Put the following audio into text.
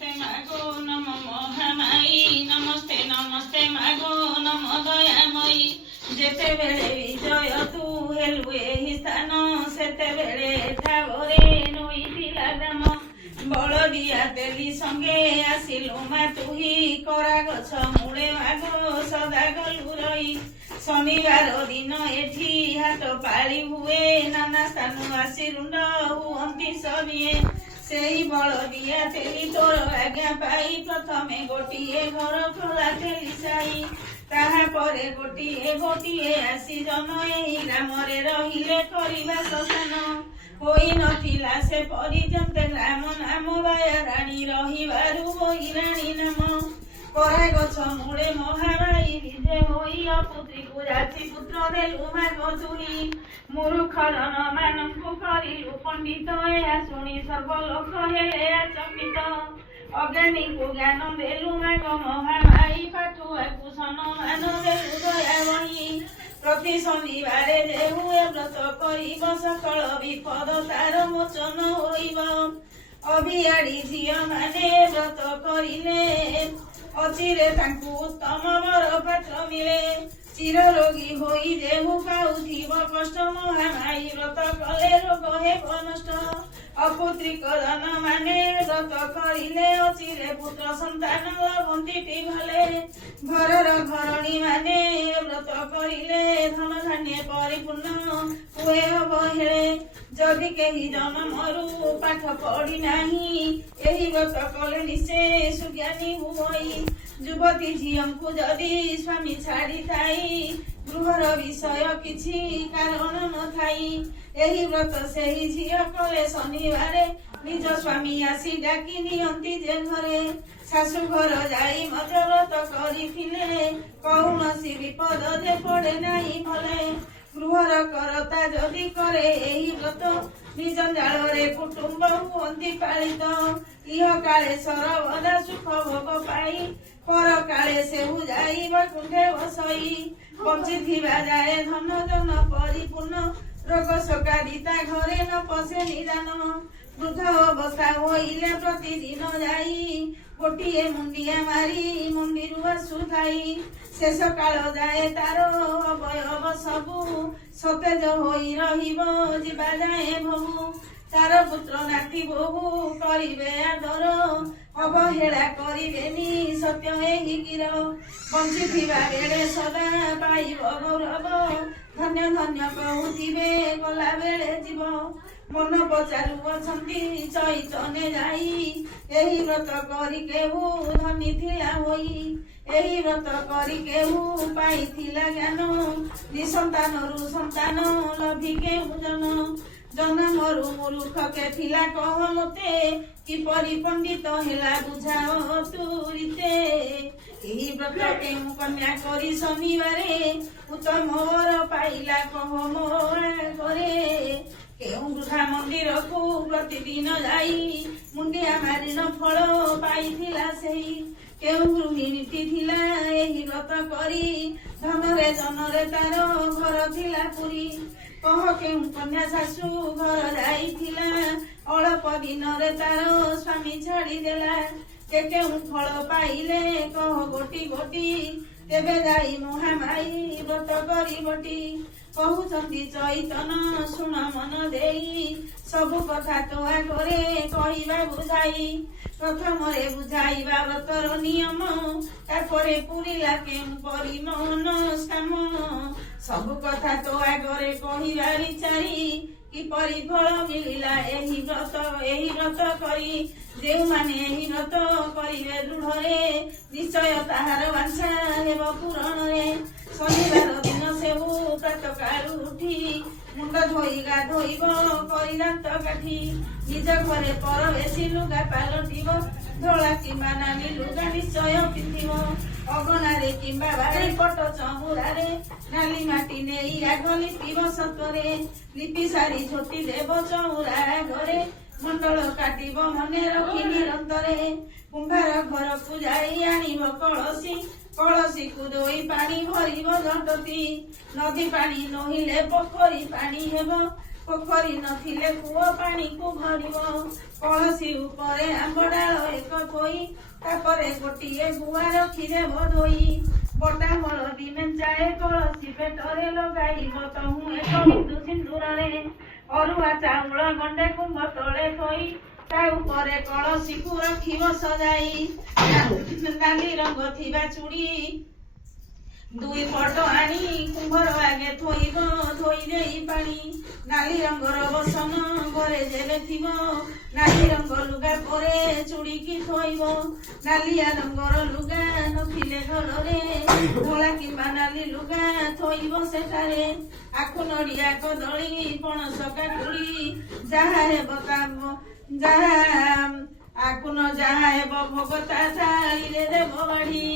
नमस्ते मागो नम महामाई नमस्ते नमस्ते मागो नम दयामयी जेते बेले विजय तू हेलु एही स्थान सेते बेले ठावरे नोइथिला ग्राम बलदिया तेली संगे आसिलु मा तुही करा गछ मुळे मागो सदा गलु रही शनिवार दिन एठी हाट पाଳି हुए नाना स्थानु आसी रुंड हुअन्ति सबिए सेही बलदिया तेली तोर आज्ञा पाई प्रथमे गोटिए घर खोला तेली साई ताहा परे गोटिए गोटिए आसी जन एही ग्रामरे रहिले करिबा शोषण होई नथिला से परिजन्ते ग्राम नाम बायाराणी रहिबारु होई राणी नाम करा गछ मुळे महामाई विजे होई अपुत्रीकु जाति पुत्र देलु मागो तुही मूर्खजन मानंकु करिलु पंडित ଏହା ଶୁଣି ସର୍ବଲୋକ ହେଲେ ଆଚମ୍ବିତ ଅଜ୍ଞାନୀକୁ ଜ୍ଞାନ ଦେଲୁ ମାଗ ମହାମାଇ ପାଠୁଆକୁ ସମ୍ମାନ ଦେଲୁ ଦୟା ବହି ପ୍ରତି ଶନିବାରେ ଯେ ହୁଏ ବ୍ରତ କରିବ ସକଳ ବିପଦ ତାର ମୋଚନ ହୋଇବ ଅଭିଆଡ଼ି ଝିଅମାନେ ବ୍ରତ କରିଲେ ଅଚିରେ ତାଙ୍କୁ ଉତ୍ତମ ବର ପାତ୍ର ମିଳେ ଚିର ରୋଗୀ ହୋଇ ଦେହୁ ପାଉଥିବ କଷ୍ଟ ମହାମାଇ ବ୍ରତ କଲେ ରୋଗ ହେବ ନଷ୍ଟ ଅପୁତ୍ରିକ ଜନ ମାନେ ବ୍ରତ କରିଲେ ଅଚିରେ ପୁତ୍ର ସନ୍ତାନ ଲଭନ୍ତିଟି ଭଲେ ଘରର ଘରଣୀ ମାନେ ବ୍ରତ କରିଲେ ଧନ ଧାନ୍ୟ ପରିପୂର୍ଣ୍ଣ ହୁଏ ଅବହେଳେ ଯଦି କେହି ଜନ୍ମରୁ ପାଠ ପଢି ନାହିଁ ଏହି ବ୍ରତ କଲେ ନିଶ୍ଚେ ସୁଜ୍ଞାନୀ ହୁଅଇ ଯୁବତୀ ଝିଅଙ୍କୁ ଯଦି ସ୍ୱାମୀ ଛାଡ଼ିଥାଇ ଗୃହର ବିଷୟ କିଛି କାରଣ ନଥାଇ ଏହି ବ୍ରତ ସେହି ଝିଅ କଲେ ଶନିବାରେ ନିଜ ସ୍ୱାମୀ ଆସି ଡାକି ନିଅନ୍ତି ଯେ ଘରେ ଶାଶୁ ଘର ଯାଇ ମଧ୍ୟ ବ୍ରତ କରିଥିଲେ କୌଣସି ବିପଦ ଯେ ପଡେ ନାହିଁ ଭଲେ ଗୃହର କରତା ଯଦି କରେ ଏହି ବ୍ରତ ନିଜ ଜାଳରେ କୁଟୁମ୍ବ ହୁଅନ୍ତି ପାଳିତ ଇହ କାଳେ ସରବଦା ସୁଖ ଭୋଗ ପାଇ ପର କାଳେ ସେହୁ ଯାଇ ବୈକୁଣ୍ଠେ ବସଇ ବଞ୍ଚିଥିବା ଯାଏ ଧନ ଜନ ପରିପୂର୍ଣ୍ଣ ରୋଗ ସକାରିତା ଘରେ ନ ପଶେ ନିଦାନ ବୃଦ୍ଧ ଅବସ୍ଥା ହୋଇଲେ ପ୍ରତିଦିନ ଯାଇ ଗୋଟିଏ ମୁଣ୍ଡିଆ ମାରି ମନ୍ଦିରୁ ଆସୁଥାଇ ଶେଷ କାଳ ଯାଏ ତାର ଅବୟବ ସବୁ ସତେଜ ହୋଇ ରହିବ ଯିବା ଯାଏ ବହୁ ତାର ପୁତ୍ର ନାତି ବୋହୁ କରିବେ ଆଦର ଅବହେଳା କରିବେନି ସତ୍ୟ ଏହି ଗିର ବଞ୍ଚିଥିବା ବେଳେ ସଦା ପାଇବ ଗୌରବ ଧନ୍ୟ ଧନ୍ୟ କହୁଥିବେ ଗଲା ବେଳେ ଯିବ ମନ ପଚାରୁ ଅଛନ୍ତି ଚୈତନ୍ୟ ଯାଇ ଏହି ବ୍ରତ କରି କେହୁ ଧନୀ ଥିଲା ହୋଇ ଏହି ବ୍ରତ କରି କେହୁ ପାଇଥିଲା ଜ୍ଞାନ ନିସନ୍ତାନରୁ ସନ୍ତାନ ଲଭି କେହୁ ଜନ ଜନମରୁ ମୂର୍ଖ କେ ଥିଲା କହ ମୋତେ କିପରି ପଣ୍ଡିତ ହେଲା ବୁଝାଅ ତୁରିତେ ଏହି ବ୍ରତ କେଉଁ କନ୍ୟା କରି ଶନିବାରେ ଉତ୍ତମ ବର ପାଇଲା କହ ମୋ ଆଗରେ କେଉଁ ବୃଦ୍ଧା ମନ୍ଦିରକୁ ପ୍ରତିଦିନ ଯାଇ ମୁଣ୍ଡିଆ ମାରିନ ଫଳ ପାଇଥିଲା ସେହି କେଉଁ ଗୃହିଣୀଟି ଥିଲା ଏହି ବ୍ରତ କରି ଧନରେ ଜନରେ ତାର ଘର ଥିଲା ପୁରୀ କହ କେଉଁ କନ୍ୟା ଶାଶୁ ଘର ଯାଇଥିଲା ଅଳ୍ପ ଦିନରେ ତାର ସ୍ୱାମୀ ଛାଡ଼ିଦେଲା କେଉଁ ଫଳ ପାଇଲେ କହ ଗୋଟି ଗୋଟି ତେବେ ଯାଇ ମହାମାଇ ବ୍ରତ କରିବଟି କହୁଛନ୍ତି ଚୈତନ ଶୁଣ ମନ ଦେଇ ସବୁ କଥା ତୋ ଆଗରେ କହିବା ବୁଝାଇ ପ୍ରଥମରେ ବୁଝାଇବା ବ୍ରତର ନିୟମ ତାପରେ ପୁରିଲା କେଉଁ ପରିମନ ସ୍କାମ ସବୁ କଥା ତୋ ଆଗରେ କହିବା ବିଚାରି କିପରି ଫଳ ମିଳିଲା ଏହି ବ୍ରତ କରି ଯେଉଁମାନେ ଏହି ବ୍ରତ କରିବେ ଦୃଢ଼ରେ ନିଶ୍ଚୟ ତାହାର ବାଞ୍ଛା ହେବ ପୂରଣରେ ଶନିବାର ଦିନ ସେବୁ ପ୍ରାତ କାଳୁ ଉଠି ମୁଣ୍ଡ ଧୋଇ ଗାଧୋଇବ କରି ଦାନ୍ତ କାଠି ନିଜ ଘରେ ପର ବେଶୀ ଲୁଗା ପାଲଟିବ ଧଳା କିମ୍ବା ନାଲି ଲୁଗା ନିଶ୍ଚୟ ପିନ୍ଧିବ ଅଗଣାରେ କିମ୍ବା ବାରେ ପଟ ଚଉରାରେ ନାଲି ମାଟି ନେଇ ଆଗ ଲିପିବ ସତରେ ଲିପି ସାରି ଝୋଟି ଦେବ ଚଉରା ଘରେ ମଣ୍ଡଳ କାଟିବ ମନେ ରଖି ନିରନ୍ତରେ କୁମ୍ଭାର ଘରକୁ ଯାଇ ଆଣିବ କଳସୀ କଳସୀକୁ ଧୋଇ ପାଣି ଭରିବ ଝଟତି ନଦୀ ପାଣି ନହିଲେ ପୋଖରୀ ପାଣି ହେବ ପୋଖରୀ ନଥିଲେ କୂଅ ପାଣିକୁ ଭରିବ। କଳସି ଉପରେ ଆମ୍ବ ଡାଳ ଏକ ଥୋଇ ତାପରେ ଗୋଟିଏ ଗୁଆ ରଖିଦେବ ଧୋଇ। ବଟା ହଳଦୀ ମେଞ୍ଚାଏ କଳସି ପେଟରେ ଲଗାଇବ ତହୁଁ ଏକ ବିନ୍ଦୁ ସିନ୍ଦୁରରେ। ଅରୁଆ ଚାଉଳ ଗଣ୍ଡେ କୁମ୍ଭ ତଳେ ଥୋଇ ତା ଉପରେ କଳସିକୁ ରଖିବ ସଜାଇ। ନାଲି ରଙ୍ଗ ଥିବା ଚୁଡ଼ି 2 ପଟ ଆଣି କୁମ୍ଭର ଆଗେ ଥୋଇବ ଧୋଇ ଦେଇ ପାଣି। ନାଲି ରଙ୍ଗର ବସନ ଘରେ ଯେବେ ଥିବ ନାଲି ରଙ୍ଗ ଲୁଗା ପରେ ଚୁଡ଼ିକି ଥୋଇବ। ନାଲିଆ ରଙ୍ଗର ଲୁଗା ନଥିଲେ ଘରରେ ଧଳା କିମ୍ବା ନାଲି ଲୁଗା ଥୋଇବ ସେଠାରେ। ଆଖୁ ନଡ଼ିଆ କଦଳୀ ପଣସ କାକୁଡ଼ି ଯାହା ହେବ ଯାହା ହେବ ଭୋଗ ତା ଥାଳିରେ ଦେବ ବାଢ଼ି।